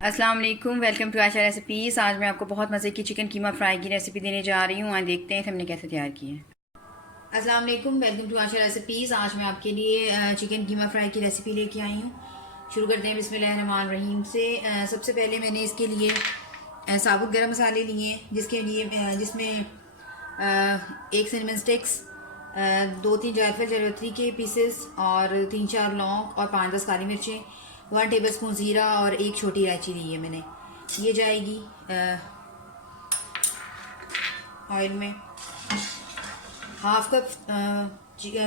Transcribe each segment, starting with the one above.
अस्सलाम वालेकुम, welcome to Asha recipes. आज मैं आपको बहुत मज़े की चिकन कीमा फ्राई की रेसिपी देने जा रही हूँ। आज देखते हैं कि हमने कैसे तैयार की है। अस्सलाम वालेकुम, वेलकम टू आशा रेसिपीज़। आज मैं आपके लिए चिकन कीमा फ्राई की रेसिपी लेके आई हूँ। शुरू करते हैं बिस्मिल्लाहिर्रहमानिर्रहीम से। सबसे पहले मैंने इसके लिए साबुत गरम मसाले लिए, जिसमें एक सिनेमन स्टिक्स, दो तीन जायफल जावित्री के पीसेस और तीन चार लौंग और 5-10 काली मिर्चें, 1 टेबल स्पून ज़ीरा और एक छोटी इलायची ली है मैंने। ये जाएगी ऑयल में। हाफ कप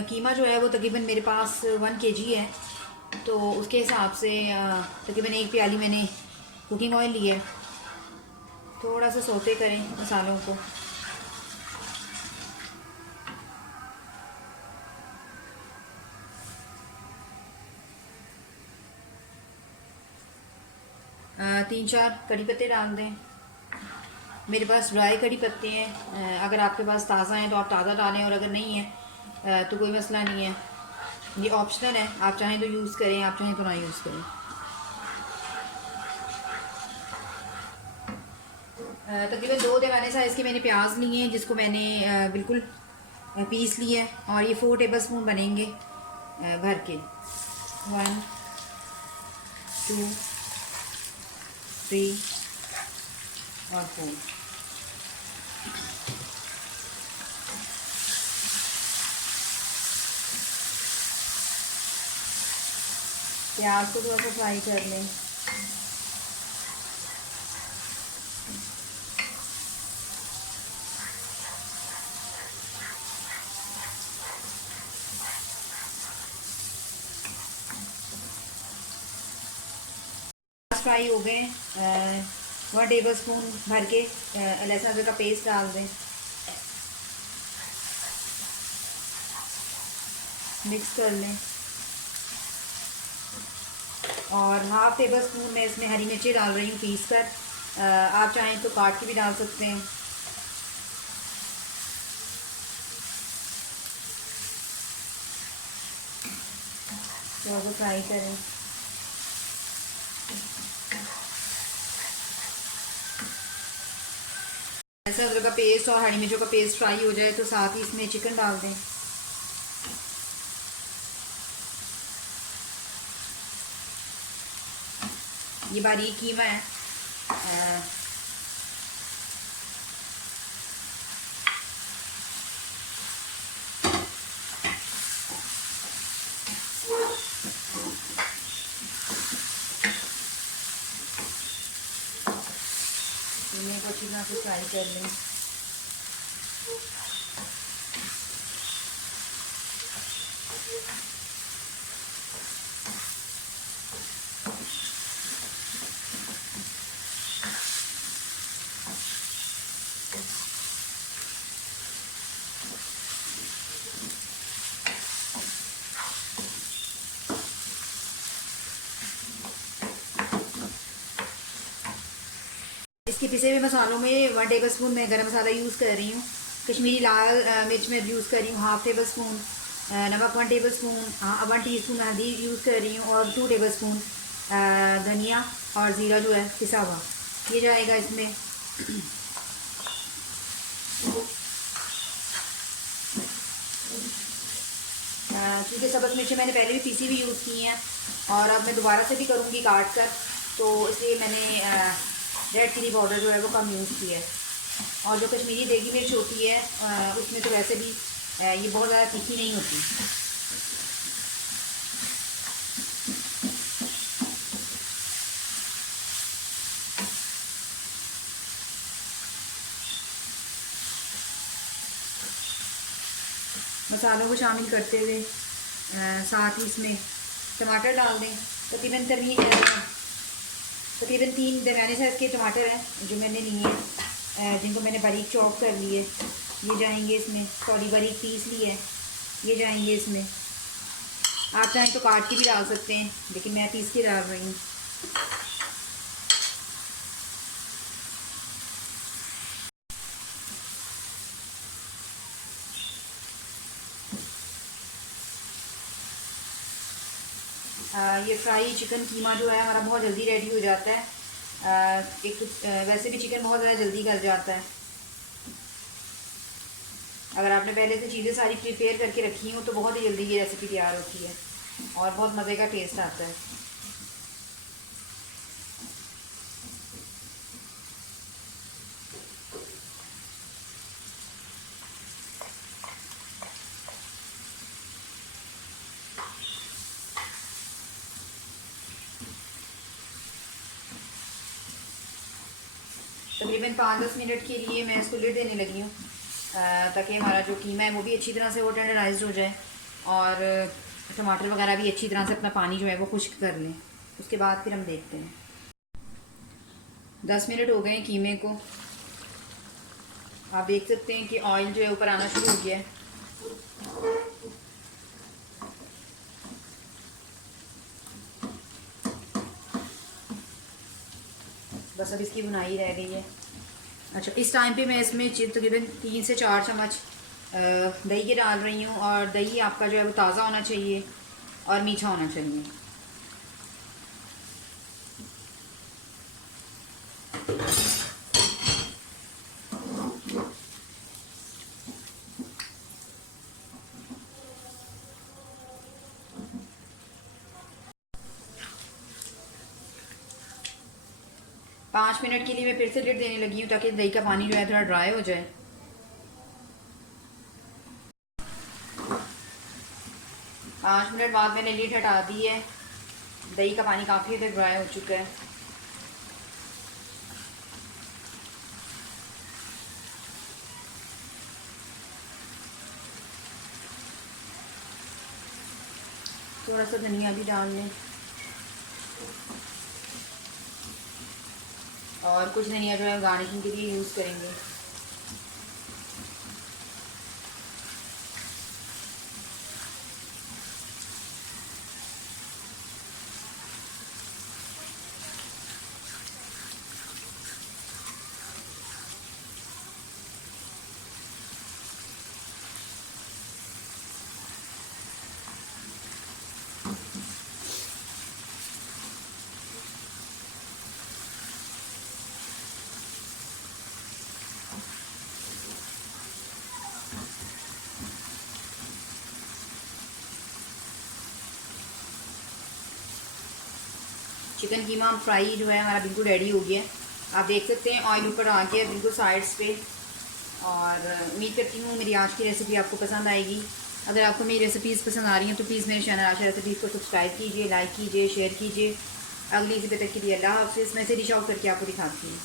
कीमा जो है वो तकरीबन मेरे पास 1 kg है, तो उसके हिसाब से तकरीबन 1 प्याली मैंने कुकिंग ऑयल ली है। थोड़ा सा सौते करें मसालों को। तीन चार कड़ी पत्ते डाल दें। मेरे पास ड्राई कड़ी पत्ते हैं, अगर आपके पास ताज़ा हैं तो आप ताज़ा डालें, और अगर नहीं है तो कोई मसला नहीं है। ये ऑप्शनल है, आप चाहें तो यूज़ करें, आप चाहें तो ना यूज़ करें। तकरीबन 2 दरमियाने साइज़ के मैंने प्याज लिए हैं, जिसको मैंने बिल्कुल पीस लिया है, और ये 4 टेबल स्पून बनेंगे भर के। 1 2 3 और 4। प्याज को थोड़ा सा फ्राई कर लें। फ्राई हो गए। 1 टेबल स्पून भर के लहसुन अदरक का पेस्ट डाल दें, मिक्स कर लें। और हाफ टेबल स्पून मैं इसमें हरी मिर्ची डाल रही हूँ पीस कर, आप चाहें तो काट के भी डाल सकते हैं। थोड़ा सा फ्राई करें। लहसुन अदरक का पेस्ट और हरी मिर्चों का पेस्ट फ्राई हो जाए तो साथ ही इसमें चिकन डाल दें। ये बारीक कीमा है। इन्हें को अच्छी तरह से फ्राई कर लें। इसके पिसे हुए मसालों में 1 टेबल स्पून मैं गरम मसाला यूज़ कर रही हूँ। कश्मीरी लाल मिर्च मैं यूज़ कर रही हूँ हाफ टेबल स्पून। नमक 1 टेबल स्पून, 1 टीस्पून हल्दी यूज़ कर रही हूँ, और 2 टेबल स्पून धनिया और ज़ीरा जो है पिसा हुआ, ये जाएगा इसमें। क्योंकि सब्ज़ मिर्ची मैंने पहले भी पीसी भी यूज़ की हैं, और अब मैं दोबारा से भी करूँगी काट कर, तो इसलिए मैंने रेड चिली पाउडर जो है वो कम यूज़ किया है। और जो कश्मीरी देगी मिर्च होती है उसमें तो वैसे भी ये बहुत ज़्यादा तीखी नहीं होती। मसालों को शामिल करते हुए साथ ही इसमें टमाटर डाल दें। तकरीबन 3 दरमियाने साइज़ के टमाटर हैं जो मैंने लिए हैं, जिनको मैंने बारीक चॉप कर लिए। ये जाएंगे इसमें, सॉरी बारीक पीस लिए है, ये जाएंगे इसमें। आप चाहें तो काट के भी डाल सकते हैं, लेकिन मैं पीस के डाल रही हूँ। ये फ्राई चिकन कीमा जो है हमारा बहुत जल्दी रेडी हो जाता है। एक तो वैसे भी चिकन बहुत ज़्यादा जल्दी गल जाता है। अगर आपने पहले से चीज़ें सारी प्रिपेयर करके रखी हो तो बहुत ही जल्दी ये रेसिपी तैयार होती है और बहुत मज़े का टेस्ट आता है। तकरीबन 5-10 मिनट के लिए मैं इसको लिड देने लगी हूँ ताकि हमारा जो कीमा है वो भी अच्छी तरह से वो टेंडराइज हो जाए और टमाटर वगैरह भी अच्छी तरह से अपना पानी जो है वो खुश्क कर लें। उसके बाद फिर हम देखते हैं। 10 मिनट हो गए कीमे को। आप देख सकते हैं कि ऑयल जो है ऊपर आना शुरू हो गया है। बस अब इसकी बुनाई रह गई है। अच्छा, इस टाइम पे मैं इसमें तकरीबन 3 से 4 चम्मच दही के डाल रही हूँ और दही आपका जो है वो ताज़ा होना चाहिए और मीठा होना चाहिए। पाँच मिनट के लिए मैं फिर से लिड देने लगी हूँ ताकि दही का पानी जो है थोड़ा ड्राई हो जाए। 5 मिनट बाद मैंने लिड हटा दी है। दही का पानी काफ़ी हद तक ड्राई हो चुका है। थोड़ा सा धनिया भी डाल लें और कुछ धनिया जो है गार्निशिंग के लिए यूज़ करेंगे। चिकन कीमा फ्राई जो है हमारा बिल्कुल रेडी हो गया है। आप देख सकते हैं ऑयल ऊपर आ गया बिल्कुल साइड्स पे। और उम्मीद करती हूँ मेरी आज की रेसिपी आपको पसंद आएगी। अगर आपको मेरी रेसिपीज़ पसंद आ रही हैं तो प्लीज़ मेरे चैनल आशा रेसिपीज़ को सब्सक्राइब कीजिए, लाइक कीजिए, शेयर कीजिए। अगली वीडियो तक के लिए अल्लाह हाफ़िज़। मैं इसे डिश आउट करके आपको दिखाती हूँ।